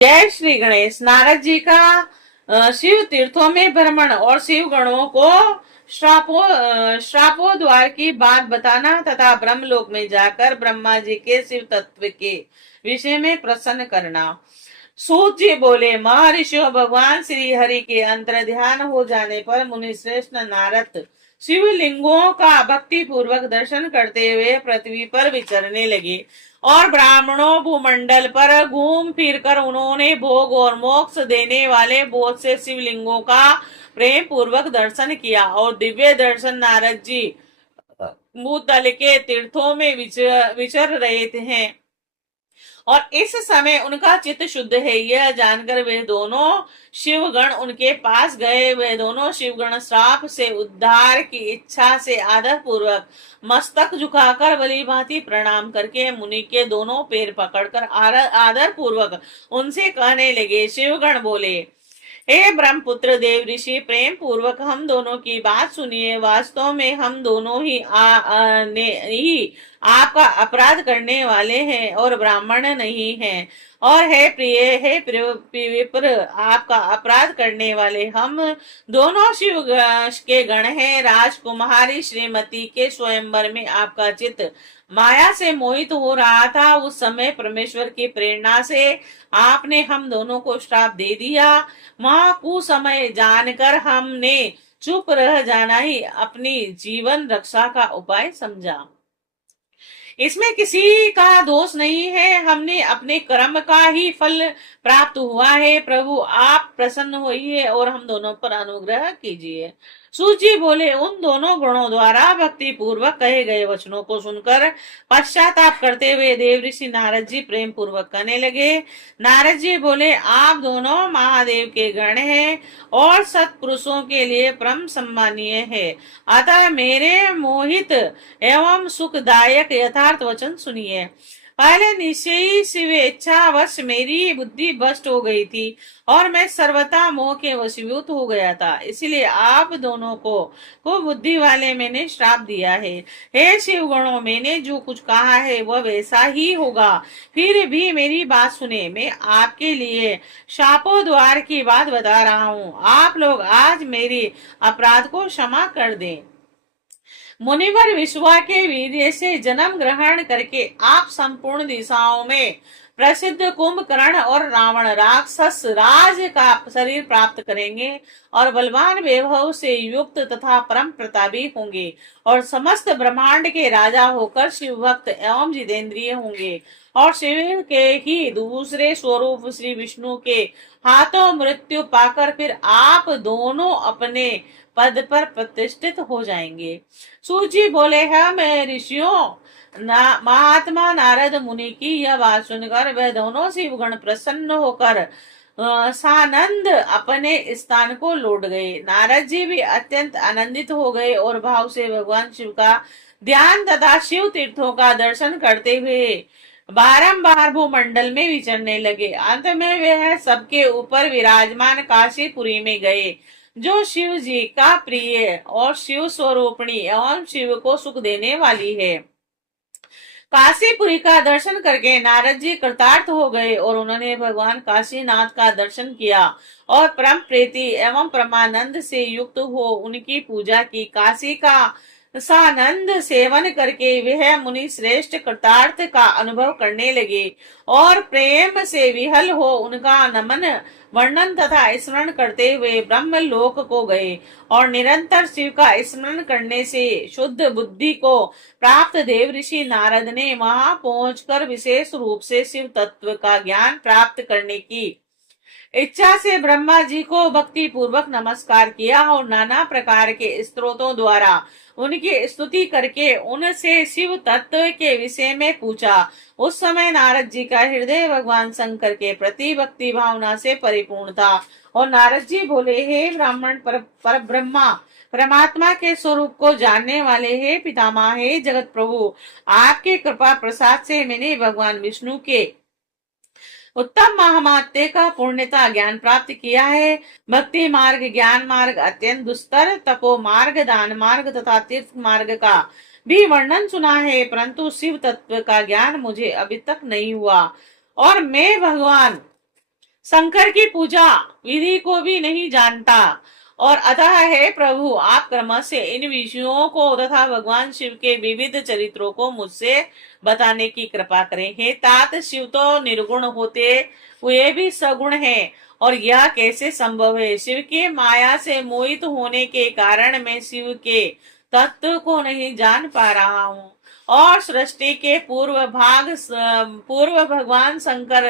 जय श्री गणेश। नारद जी का शिव तीर्थों में भ्रमण और शिव गणों को श्रापोद्वार की बात बताना तथा ब्रह्मलोक में जाकर ब्रह्मा जी के शिव तत्व के विषय में प्रसन्न करना। सूत जी बोले, महर्षियों, भगवान श्री हरि के अंतर ध्यान हो जाने पर मुनि श्रेष्ठ नारद शिवलिंगों का भक्ति पूर्वक दर्शन करते हुए पृथ्वी पर विचरने लगे और ब्राह्मणों भूमंडल पर घूम फिर कर उन्होंने भोग और मोक्ष देने वाले बहुत से शिवलिंगों का प्रेम पूर्वक दर्शन किया। और दिव्य दर्शन नारद जी भूतल के तीर्थों में विचर रहे थे और इस समय उनका चित्त शुद्ध है, यह जानकर वे दोनों शिवगण उनके पास गए। वे दोनों शिवगण श्राप से उद्धार की इच्छा से आदर पूर्वक मस्तक झुकाकर भली भांति प्रणाम करके मुनि के दोनों पैर पकड़कर आदर पूर्वक उनसे कहने लगे। शिवगण बोले, हे ब्रह्मपुत्र देव ऋषि, प्रेम पूर्वक हम दोनों की बात सुनिए। वास्तव में हम दोनों ही आपका अपराध करने वाले हैं और ब्राह्मण नहीं हैं। और हे विप्र, आपका अपराध करने वाले हम दोनों शिव के गण हैं। राजकुमारी श्रीमती के स्वयंवर में आपका चित्त माया से मोहित हो रहा था। उस समय परमेश्वर की प्रेरणा से आपने हम दोनों को श्राप दे दिया। वहां कुसमय जानकर हमने चुप रह जाना ही अपनी जीवन रक्षा का उपाय समझा। इसमें किसी का दोष नहीं है, हमने अपने कर्म का ही फल प्राप्त हुआ है। प्रभु आप प्रसन्न होइए और हम दोनों पर अनुग्रह कीजिए। सूची बोले, उन दोनों गणों द्वारा भक्ति पूर्वक कहे गए वचनों को सुनकर पश्चाताप करते हुए देव ऋषि नारद जी प्रेम पूर्वक कहने लगे। नारद जी बोले, आप दोनों महादेव के गण हैं और सत्पुरुषों के लिए परम सम्मानीय है। अतः मेरे मोहित एवं सुखदायक यथार्थ वचन सुनिए। पहले निश्चयी शिव इच्छावश मेरी बुद्धि भ्रष्ट हो गई थी और मैं सर्वथा मोह के वशीभूत हो गया था, इसलिए आप दोनों को बुद्धि वाले मैंने श्राप दिया है। हे शिवगणों, मैंने जो कुछ कहा है वह वैसा ही होगा, फिर भी मेरी बात सुने। मैं आपके लिए शापोद्वार की बात बता रहा हूँ। आप लोग आज मेरे अपराध को क्षमा कर दें। मुनिवर विश्वा के वीर्य से जन्म ग्रहण करके आप संपूर्ण दिशाओं में प्रसिद्ध कुंभकर्ण और रावण राक्षस राज का शरीर प्राप्त करेंगे और बलवान वैभव से युक्त तथा परम प्रतापी होंगे और समस्त ब्रह्मांड के राजा होकर शिव भक्त एवं जितेंद्रिय होंगे और शिव के ही दूसरे स्वरूप श्री विष्णु के हाथों मृत्यु पाकर फिर आप दोनों अपने पद पर प्रतिष्ठित हो जाएंगे। सूची बोले, हम ऋषियों महात्मा नारद मुनि की यह बात सुनकर वह दोनों शिवगण प्रसन्न होकर सानंद अपने स्थान को लौट गए। नारद जी भी अत्यंत आनंदित हो गए और भाव से भगवान शिव का ध्यान तथा शिव तीर्थों का दर्शन करते हुए बारंबार भूमंडल में विचरने लगे। अंत में वह सबके ऊपर विराजमान काशीपुरी में गए, जो शिव जी का प्रिय और शिव स्वरूपणी एवं शिव को सुख देने वाली है। काशीपुरी का दर्शन करके नारद जी कृतार्थ हो गए और उन्होंने भगवान काशीनाथ का दर्शन किया और परम प्रीति एवं परमानंद से युक्त हो उनकी पूजा की। काशी का सानंद सेवन करके वह मुनि श्रेष्ठ कृतार्थ का अनुभव करने लगे और प्रेम से विहल हो उनका नमन वर्णन तथा स्मरण करते हुए ब्रह्म लोक को गए और निरंतर शिव का स्मरण करने से शुद्ध बुद्धि को प्राप्त देव ऋषि नारद ने वहां पहुंचकर विशेष रूप से शिव तत्व का ज्ञान प्राप्त करने की इच्छा से ब्रह्मा जी को भक्ति पूर्वक नमस्कार किया और नाना प्रकार के स्त्रोतों द्वारा उनकी स्तुति करके उनसे शिव तत्व के विषय में पूछा। उस समय नारद जी का हृदय भगवान शंकर के प्रति भक्ति भावना से परिपूर्ण था और नारद जी बोले, हे ब्राह्मण पर ब्रह्मा परमात्मा के स्वरूप को जानने वाले, हे पितामह, हे जगत प्रभु, आपके कृपा प्रसाद से मैंने भगवान विष्णु के उत्तम महामात्य का पूर्णता ज्ञान प्राप्त किया है। भक्ति मार्ग, ज्ञान मार्ग, अत्यंत दुस्तर तपो मार्ग, दान मार्ग तथा तीर्थ मार्ग का भी वर्णन सुना है, परंतु शिव तत्व का ज्ञान मुझे अभी तक नहीं हुआ और मैं भगवान शंकर की पूजा विधि को भी नहीं जानता। और अतः हे प्रभु, आप क्रम से इन विषयों को तथा भगवान शिव के विविध चरित्रों को मुझसे बताने की कृपा करें। हे तात, शिव तो निर्गुण होते हुए भी सगुण है, और यह कैसे संभव है? शिव के माया से मोहित होने के कारण मैं शिव के तत्व को नहीं जान पा रहा हूँ। और सृष्टि के पूर्व भगवान शंकर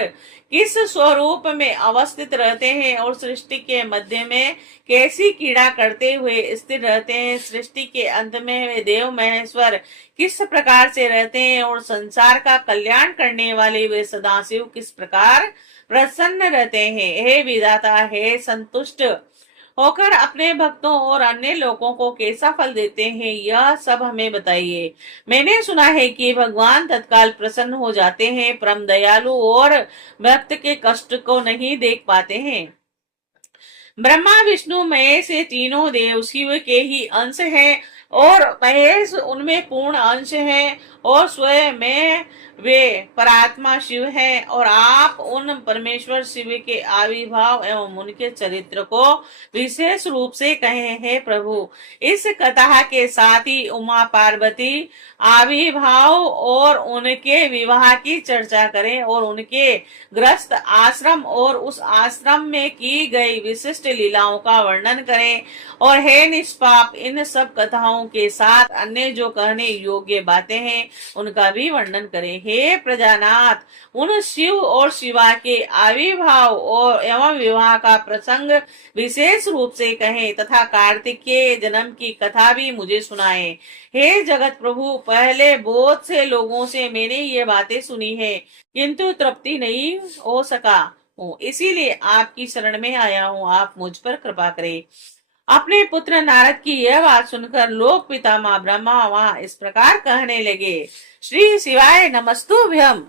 किस स्वरूप में अवस्थित रहते हैं और सृष्टि के मध्य में कैसी क्रीड़ा करते हुए स्थिर रहते हैं? सृष्टि के अंत में वे देव महेश्वर किस प्रकार से रहते हैं और संसार का कल्याण करने वाले वे सदाशिव किस प्रकार प्रसन्न रहते हैं? हे विधाता, हे संतुष्ट होकर अपने भक्तों और अन्य लोगों को कैसा फल देते हैं, यह सब हमें बताइए। मैंने सुना है कि भगवान तत्काल प्रसन्न हो जाते हैं, परम दयालु और भक्त के कष्ट को नहीं देख पाते हैं। ब्रह्मा विष्णु महेश ये तीनों देव शिव के ही अंश हैं, और महेश उनमें पूर्ण अंश है, और स्वयं में वे परात्मा शिव हैं, और आप उन परमेश्वर शिव के आविर्भाव एवं उनके चरित्र को विशेष रूप से कहे हैं। प्रभु, इस कथा के साथ ही उमा पार्वती आविर्भाव और उनके विवाह की चर्चा करें, और उनके ग्रस्त आश्रम और उस आश्रम में की गई विशिष्ट लीलाओं का वर्णन करें। और हे निष्पाप, इन सब कथाओं के साथ अन्य जो कहने योग्य बातें हैं उनका भी वर्णन करें। हे प्रजानाथ, उन शिव और शिवा के आविर्भाव और एवं विवाह का प्रसंग विशेष रूप से कहें, तथा कार्तिक के जन्म की कथा भी मुझे सुनाएं। हे जगत प्रभु, पहले बहुत से लोगों से मैंने ये बातें सुनी है, किंतु तृप्ति नहीं हो सका हूँ, इसीलिए आपकी शरण में आया हूँ। आप मुझ पर कृपा करें। अपने पुत्र नारद की यह बात सुनकर लोक पितामह ब्रह्मा वहां इस प्रकार कहने लगे। श्री शिवाय नमस्तुभ्यम।